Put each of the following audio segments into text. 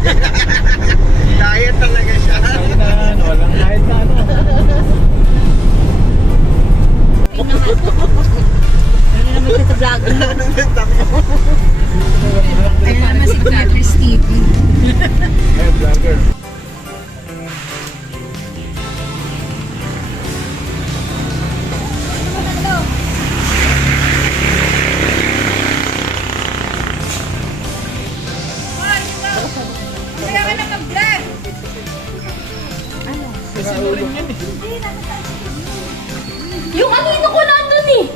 Diet talaga siya. Kainan, walang kahit na ano. Ano naman sa vlog mo? Ano naman si Vloggers TV? Eh, vlogger. Kaya ka na mag-vlog! Sinulong yan eh. Yung anino ko nandun eh!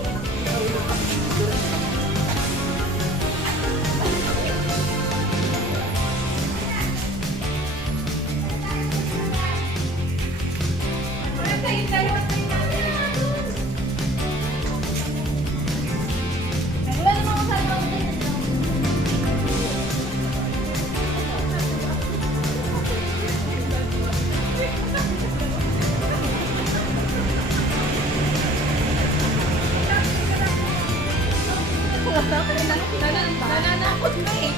Nananakot mo eh.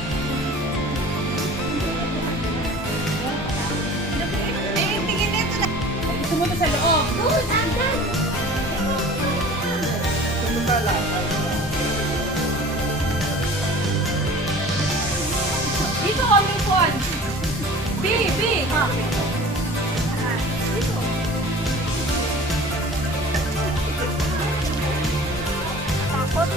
Eh, tingin nito na. Gusto mo sa loob? Doon, andan. Dito kami po. B. Dito. Takot.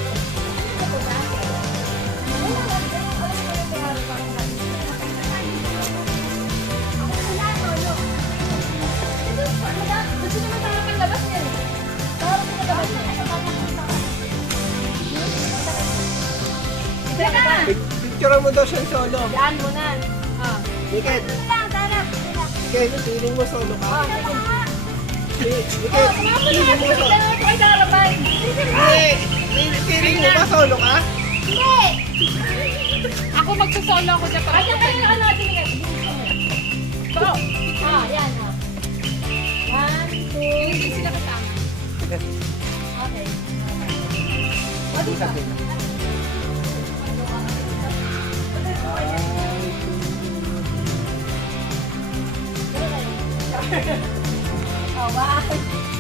Picture mo daw siya solo. Daan mo na. Diket, Diket, feeling mo solo ka. Diket, feeling mo solo. Feeling mo ba solo ka? Ako magsasolo ako dyan para Go! Yan. 1, 2. Hindi sila kasama. Okay. O, dito.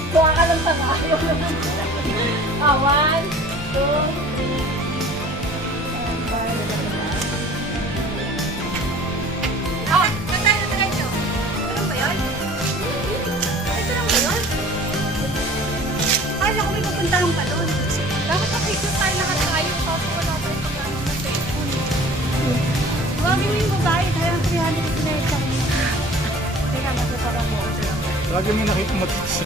Kuha ka lang tanga. 1, 2, 3. Matay na tayo nyo. Ito ba yun? Ito lang ba yun? Kala ko may pupunta lang pa doon. Dapat na-picture tayo lahat tayo. Tapos wala tayo pag-ano ng telephone. Huwagin mo yung babae. Kaya ang 300 na sa kanya. Teka, magpaparang mo. Lagi mo nakikita